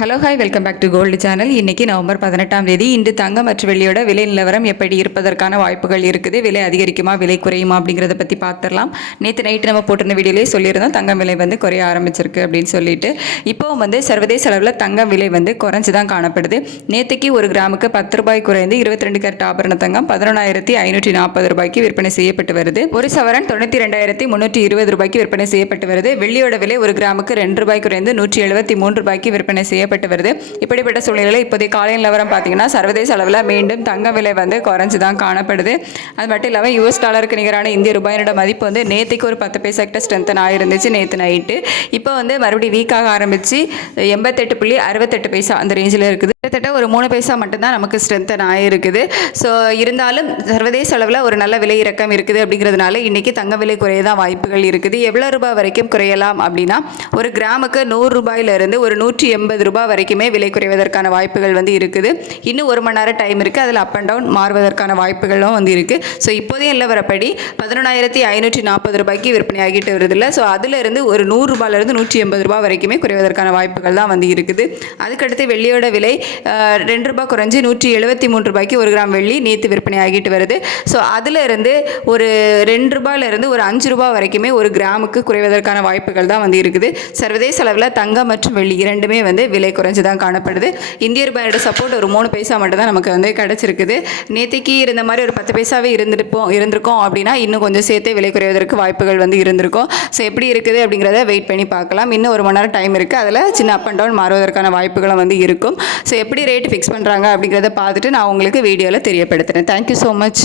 Hello hi welcome back to gold channel இன்றைக்கி November பதினெட்டாம் தேதி. இன்று தங்கம் மற்றும் வெள்ளியோட விலை நிலவரம் எப்படி இருப்பதற்கான வாய்ப்புகள் இருக்குது? விலை அதிகரிக்குமா? விலை குறையுமா? அப்படிங்கிறத பற்றி பார்த்துடலாம் நேற்று நைட்டு நம்ம போட்டிருந்த வீடியோலேயே சொல்லியிருந்தோம். தங்கம் விலை வந்து குறைய ஆரம்பிச்சிருக்கு அப்படின்னு சொல்லிட்டு. இப்போவும் வந்து சர்வதேச அளவில் தங்கம் விலை வந்து குறைஞ்சு தான் காணப்படுது. நேற்றுக்கு ஒரு கிராமுக்கு பத்து ரூபாய் குறைந்து இருபத்தி ரெண்டு கரெக்ட் ஆபரண தங்கம் பதினொன்றாயிரத்தி ஐநூற்றி நாற்பது ரூபாய்க்கு விற்பனை செய்யப்பட்டு வருது. ஒரு சவரன் தொண்ணூற்றி ரெண்டாயிரத்தி முந்நூற்றி இருபது ரூபாய்க்கு விற்பனை செய்யப்பட்டு வருது. வெள்ளியோட விலை ஒரு கிராமுக்கு ரெண்டு ரூபாய் குறைந்து நூற்றி எழுபத்தி மூன்று ரூபாய்க்கு விற்பனை செய்ய செய்யப்பட்டு வருது. இப்படிப்பட்ட சூழ்நிலையில் இப்போதைய காலை நிலவரம் பார்த்தீங்கன்னா சர்வதேச அளவில் மீண்டும் தங்க விலை வந்து குறைஞ்சு தான் காணப்படுது. அது மட்டும் இல்லாமல் யூஎஸ் டாலருக்கு நிகரான இந்திய ரூபாயினோட மதிப்பு வந்து நேற்றுக்கு ஒரு பத்து பைசா கிட்ட ஸ்ட்ரென்த்தன் ஆயிருந்துச்சு நேற்று நைட்டு இப்போ வந்து மறுபடியும் வீக்காக ஆரம்பித்து எண்பத்தெட்டு புள்ளி அறுபத்தெட்டு பைசா அந்த ரேஞ்சில் இருக்குது. கிட்டத்தட்ட ஒரு மூணு பைசா மட்டும்தான் நமக்கு ஸ்ட்ரென்த்தன் ஆகிருக்குது ஸோ இருந்தாலும் சர்வதேச அளவில் ஒரு நல்ல விலை இறக்கம் இருக்குது அப்படிங்கிறதுனால இன்றைக்கி தங்க விலை குறைய தான் வாய்ப்புகள் இருக்குது. எவ்வளோ ரூபாய் வரைக்கும் குறையலாம் அப்படின்னா ஒரு கிராமுக்கு நூறு ரூபாயிலிருந்து ஒரு நூற்றி எண்பது ரூபாய் வரைக்குமே விலை குறைவதற்கான வாய்ப்புகள் வந்து இருக்குது. இன்னும் ஒரு மணி நேரம் டைம் இருக்குது அதில் அப் அண்ட் டவுன் மாறுவதற்கான வாய்ப்புகளும் வந்து இருக்குது ஸோ இப்போதையும் இல்லை வரப்படி பதினொன்றாயிரத்தி ஐநூற்றி நாற்பது ரூபாய்க்கு விற்பனை ஆகிட்டு வருதில்ல. ஸோ அதிலிருந்து ஒரு நூறுரூபாலேருந்து நூற்றி எண்பது ரூபாய் வரைக்குமே குறைவதற்கான வாய்ப்புகள் தான் வந்து இருக்குது. அதுக்கடுத்து வெள்ளியோட விலை ரெண்டு ரூபாய் குறைஞ்சி நூற்றி எழுபத்தி மூணு ரூபாய்க்கு ஒரு கிராம் வெள்ளி நேற்று விற்பனை ஆகிட்டு வருது. ஸோ அதிலிருந்து ஒரு ரெண்டு ரூபாயிலிருந்து ஒரு அஞ்சு ரூபாய் வரைக்குமே ஒரு கிராமுக்கு குறைவதற்கான வாய்ப்புகள் தான் வந்து இருக்குது. சர்வதேச அளவில் தங்கம் மற்றும் வெள்ளி இரண்டுமே வந்து விலை விலை குறைஞ்சு தான் காணப்படுது. இந்திய ரூபாயோட சப்போர்ட் ஒரு மூணு பைசா மட்டும் தான் நமக்கு வந்து கிடச்சிருக்குது. நேற்றுக்கு இருந்த மாதிரி ஒரு பத்து பைசாவே இருந்திருப்போம் இருந்திருக்கோம் அப்படின்னா இன்னும் கொஞ்சம் சேர்த்தே விலை குறைவதற்கு வாய்ப்புகள் வந்து இருந்திருக்கும். ஸோ எப்படி இருக்குது அப்படிங்கிறத வெயிட் பண்ணி பார்க்கலாம். இன்னும் ஒரு மணி நேரம் டைம் இருக்குது அதில் சின்ன அப் அண்ட் டவுன் மாறுவதற்கான வாய்ப்புகளும் வந்து இருக்கும். ஸோ எப்படி ரேட் ஃபிக்ஸ் பண்ணுறாங்க அப்படிங்கிறத பார்த்துட்டு நான் உங்களுக்கு வீடியோவில் தெரியப்படுத்துகிறேன் தேங்க்யூ ஸோ மச்